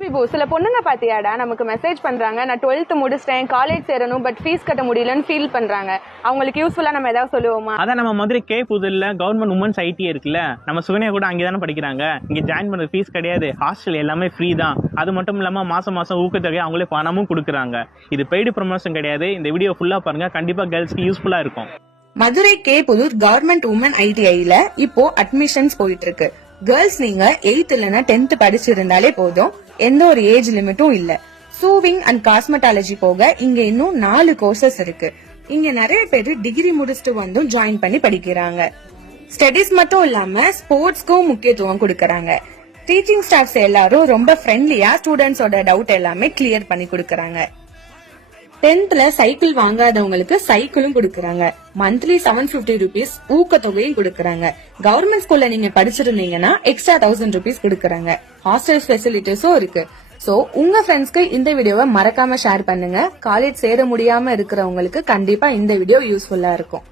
விபு, சில பொண்ணுங்க பாத்தியாடா நமக்கு மெசேஜ் பண்றாங்க, நான் 12th முடிச்சிட்டேன், காலேஜ் சேரணும், பட் ஃபீஸ் கட்ட முடியலன்னு ஃபீல் பண்றாங்க. அவங்களுக்கு யூஸ்ஃபுல்லா நம்ம ஏதாவது சொல்லுவோமா? அதான் நம்ம மதுரை கே புதுல கவர்மெண்ட் உமன்ஸ் ஐடி இருக்குல்ல, நம்ம சுகன்யா கூட அங்கே தானே படிக்கிறாங்க. இங்க ஜாயின் பண்ண ஃபீஸ் கிடையாது, ஹாஸ்டல் எல்லாமே ஃப்ரீ தான். அது மட்டும் இல்லாம மாசம் மாசம் ஊக்கத்தொகை அவங்களே பணமும் கொடுக்குறாங்க. இது பெய்டு ப்ரமோஷன் கிடையாது. இந்த வீடியோ ஃபுல்லா பாருங்க, கண்டிப்பா கேர்ள்ஸ்க்கு யூஸ்ஃபுல்லா இருக்கும். Madurai K Puthur government women ஐடிஐல இப்போ அட்மிஷன்ஸ் போயிட்டு இருக்கு. கேர்ள்ஸ் நீங்க 8th இல்லனா 10th படிச்சிருந்தாலே போதும், எந்த ஒரு ஏஜ் லிமிட்டும் இல்ல. சூவிங் அண்ட் காஸ்மெட்டாலஜி போக இங்க இன்னும் 4 கோர்சஸ் இருக்கு. இங்க நிறைய பேர் டிகிரி முடிச்சுட்டு வந்தும் ஜாயின் பண்ணி படிக்கிறாங்க. ஸ்டடிஸ் மட்டும் இல்லாம ஸ்போர்ட்ஸ்க்கும் முக்கியத்துவம் கொடுக்கறாங்க. டீச்சிங் ஸ்டாஃப்ஸ் எல்லாரும் ரொம்ப ஃப்ரெண்ட்லியா ஸ்டூடெண்ட்ஸோட டவுட் எல்லாமே கிளியர் பண்ணி கொடுக்கறாங்க. 10thல சைக்கிள் வாங்காதவங்களுக்கு சைக்கிளும் கொடுக்கறாங்க. மந்த்லி 750 rupees ஊக்கத்தொகையும் கொடுக்கறாங்க. கவர்மெண்ட் ஸ்கூல்ல நீங்க படிச்சிருந்தீங்கன்னா எக்ஸ்ட்ரா 1000 rupees கொடுக்கறாங்க. ஹாஸ்டல் ஃபெசிலிட்டிஸும் இருக்கு. சோ உங்க ஃப்ரெண்ட்ஸ்க்கு இந்த வீடியோவை மறக்காம ஷேர் பண்ணுங்க. காலேஜ் சேர முடியாம இருக்கிறவங்களுக்கு கண்டிப்பா இந்த வீடியோ யூஸ்ஃபுல்லா இருக்கும்.